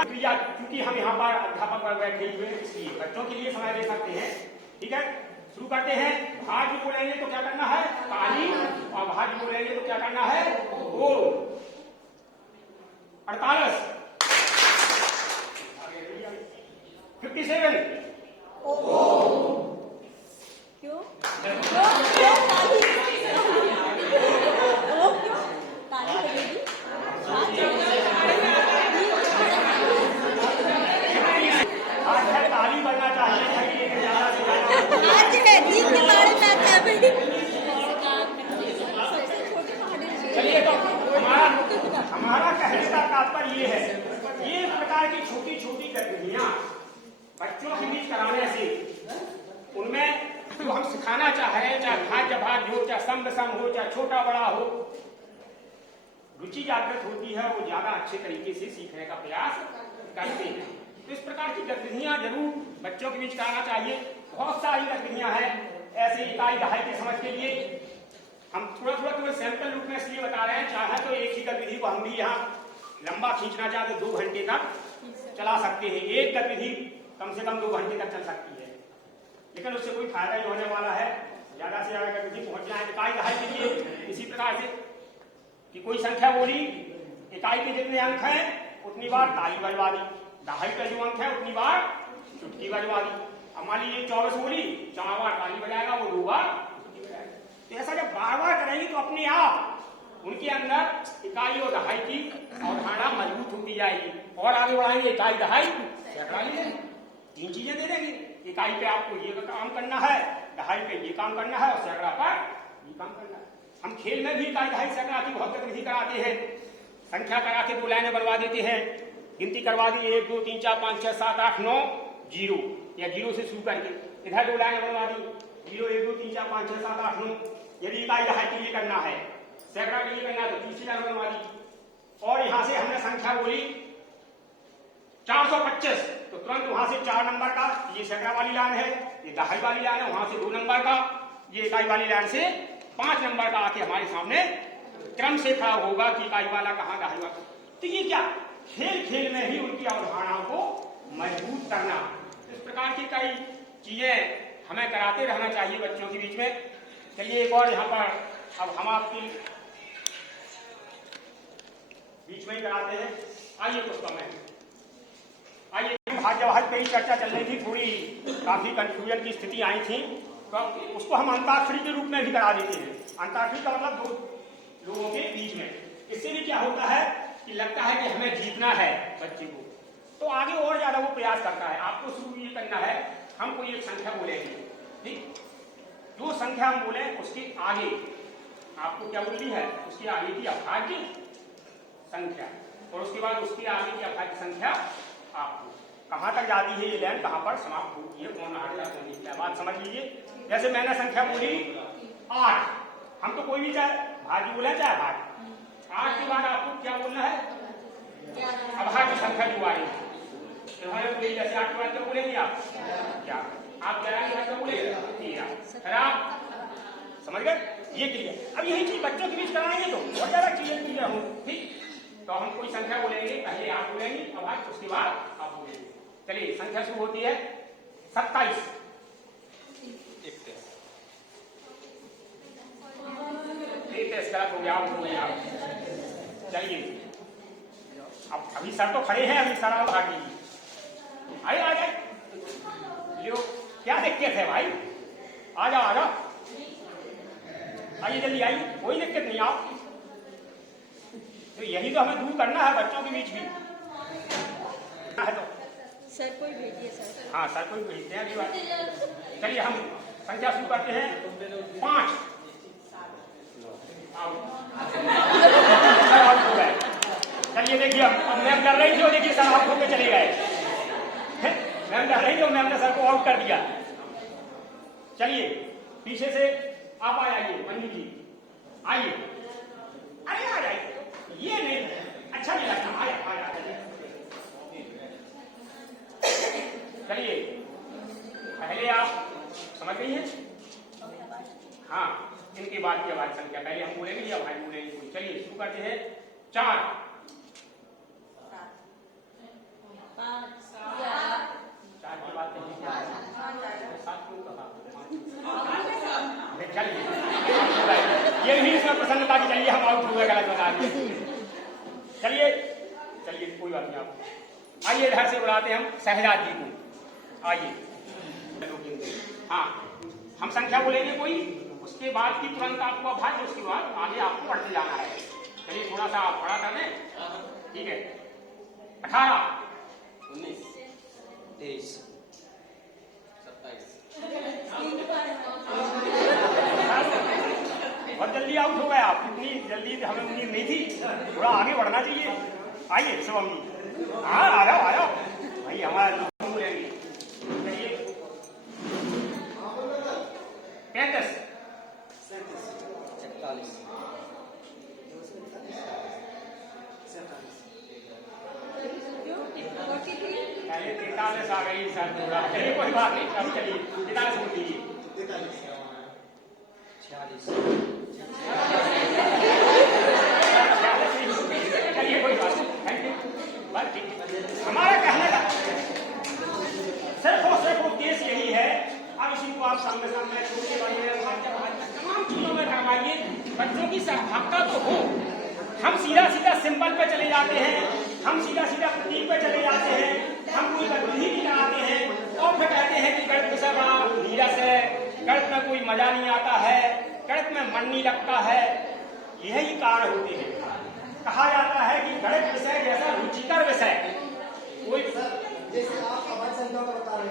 बाद क्रिया, क्योंकि हम यहाँ पर अध्यापक वर्ग बैठे हुए इसलिए बच्चों के लिए समय दे सकते हैं। ठीक है, शुरू करते हैं। भाज्य बोलेंगे तो क्या करना है? ताली, और भाज्य बोलेंगे तो क्या करना है? गोल। 48, 57, क्यों? ताली बनना चाहिए। चलिए, तो हमारा कहने का तात्पर्य ये है, ये प्रकार की छोटी छोटी गतिविधियां बच्चों के बीच कराने से उनमें जो हम सिखाना चाह रहे हैं, चाहे भाज्य भाज्य हो, चाहे सम सम हो, चाहे छोटा बड़ा हो, रुचि जागृत होती है। वो ज्यादा अच्छे तरीके से सीखने का प्रयास करते हैं। तो इस प्रकार की गतिविधियां जरूर बच्चों के बीच कराना चाहिए। बहुत सारी गतिविधियां हैं ऐसे इकाई दहाई की समझ के लिए। हम थोड़ा थोड़ा केवल सैंपल रूप में इसलिए बता रहे हैं, चाहे तो एक ही गतिविधि को हम भी यहाँ लंबा खींचना चाहते 2 घंटे तक चला सकते हैं। एक गतिविधि कम से कम 2 घंटे तक चल सकती है, लेकिन उससे कोई फायदा ही होने वाला है। ज्यादा से ज्यादा गतिविधि पहुंच जाए इकाई दहाई के लिए इसी प्रकार से कि कोई संख्या बोली, इकाई के जितने अंक हैं उतनी बार ताली बजवा दी, दहाई का जो अंक है उतनी बार चुटकी बजवा दी। अब मान लीजिए 24 बोली, 4 बार ताली बजाएगा, वो 2 बार चुटकी बजाएगा। तो ऐसा जब बार बार करेंगे तो अपने आप उनके अंदर इकाई और दहाई की अवधारणा मजबूत होती जाएगी। और आगे बढ़ाएंगे, इकाई दहाई सैकड़ा ले, 3 चीजें दे देंगे। इकाई पे आपको ये काम करना है, दहाई पे ये काम करना है, और सैकड़ा पर ये काम करना है। हम खेल में भी इकाई दहाई सैकड़ा की बहुत गतिविधि कराते हैं। संख्या करा के 2 लाइनें बनवा देते हैं, गिनती करवा दी 1 2 3 4 5 6 7 8 9 0, या 0 से शुरू करके इधर 2 लाइनें बनवा दी 0 1 2 3 4 5 6 7 8 9। यदि इकाई दहाई के लिए करना है, सैकड़ा के लिए करना है तो तीसरी लाइन बनवा दी। और यहां से हमने संख्या बोली 425, तो तुरंत वहां से 4 नंबर का, ये सैकड़ा वाली लाइन है, ये दहाई वाली लाइन है, वहां से 2 नंबर का, ये इकाई वाली लाइन से 5 नंबर का आके हमारे सामने क्रम से खड़ा होगा कि इकाई वाला कहाँ, दहाई वाला। तो ये क्या खेल खेल में ही उनकी अवधारणाओं को मजबूत करना, इस प्रकार की कई चीजें हमें कराते रहना चाहिए बच्चों के बीच में। चलिए एक और यहाँ पर अब हम आपकी बीच में ही कराते हैं। आइए पुष्पा में, आइए। भाग्य भाग्य पे ही चर्चा चल रही थी, थोड़ी काफी कंफ्यूजन की स्थिति आई थी, तो उसको हम अंताक्षरी के रूप में भी करा देते हैं। अंताक्षरी का मतलब 2 लोगों के बीच में। इससे भी क्या होता है कि लगता है कि हमें जीतना है बच्चे को, तो आगे और ज्यादा वो प्रयास करता है। आपको शुरू ये करना है, हम कोई एक संख्या बोलेंगे, ठीक, जो संख्या हम बोले उसके आगे आपको क्या बोलनी है, उसके आगे की अभाज्य संख्या, और उसके बाद उसके आगे की अभाज्य संख्या आपको कहां तक जाती है, ये लाइन कहां पर समाप्त होती है, कौन हटता कौन निकला, बात समझ लीजिए। जैसे मैंने संख्या बोली 8, हम तो कोई भी चाहे भाज्य बोले चाहे भाज्य, 8 के बाद आपको क्या बोलना है, अभाज्य संख्या जो आ रही है। जैसे 8 के बाद क्या बोलेंगे आप, क्या आप 11 के बाद क्या बोलेंगे, 13। फिर आप समझ गए, ये क्लियर। अब यही चीज बच्चों के बीच कराएंगे तो बहुत ज्यादा क्लियर हो, ठीक। तो हम कोई संख्या बोलेंगे, पहले आप बोलेंगे अभाज्य, उसके बाद आप बोलेंगे। चलिए संख्या शुरू होती है 27। हो गया, चलिए अब अभी सर तो खड़े हैं, अभी सर आप भाग लीजिए। आए आ जाए, लियो क्या दिक्कत है भाई, आ जाओ आ जाओ, आइए जल्दी आइए, कोई दिक्कत नहीं। आप तो यही तो हमें दूर करना है बच्चों के बीच भी है। तो सर कोई भेजिए सर। हाँ सर कोई भेजते हैं अगली बार। चलिए हम संख्या शुरू करते हैं 5। चलिए देखिए, अब मैम कर रही थी और देखिए सर आउट होकर चले गए। मैम कर रही थी और मैम ने सर को आउट कर दिया। चलिए पीछे से आप आ जाइए, मन्नू जी आइए, अरे आ जाइए, ये नहीं अच्छा नहीं लगता, आ जाइए। चलिए पहले आप समझ गई हैं, हाँ इनके बाद की आवाज संख्या पहले हम बोलेंगे या भाई बोलेंगे। चलिए शुरू करते हैं 4। गलत बता दिए। चलिए चलिए कोई बात नहीं, आप आइए इधर से बुलाते हैं हम शहजाद जी को। आइए। हाँ, हम संख्या बोलेंगे कोई, उसके बाद की तुरंत आपको अभाज्य, उसके बाद आगे आपको पढ़ते जाना है। चलिए थोड़ा सा आप पढ़ा कर दें। ठीक है। 18 19 23 27 बहुत जल्दी आउट हो गए आप, इतनी जल्दी हमें उम्मीद नहीं थी, थोड़ा आगे बढ़ना चाहिए। आइए शिवम जी। हाँ आ जाओ भाई, हमारे लोग बोलेंगे। चलिए 35 41 क्यों 43 पहले 43 आ गई सर थोड़ा। चलिए कोई बात नहीं, अब चलिए 43 बोल दीजिए। 46 चलिए कोई बात नहीं, थैंक यू। बस ठीक है। हमारा कहने का सिर्फ उद्देश्य यही है। अब इसी को आप सामने सामने छोटे बड़े तमाम चीजों में करवाइए, बच्चों की सहभागिता तो हो। हम सीधा सीधा सिंबल पे चले जाते हैं, हम सीधा सीधा प्रतीक पे चले जाते हैं, हम कोई गतिविधि नहीं कराते हैं और फिर कहते हैं कि गणित विषय बड़ा नीरस है, गणित में कोई मजा नहीं आता है, गणित में मन नहीं लगता है। यही कारण होते हैं। कहा जाता है कि गणित विषय जैसा रुचिकर विषय कोई जैसे आप हमारी संख्या का बता रहे हैं।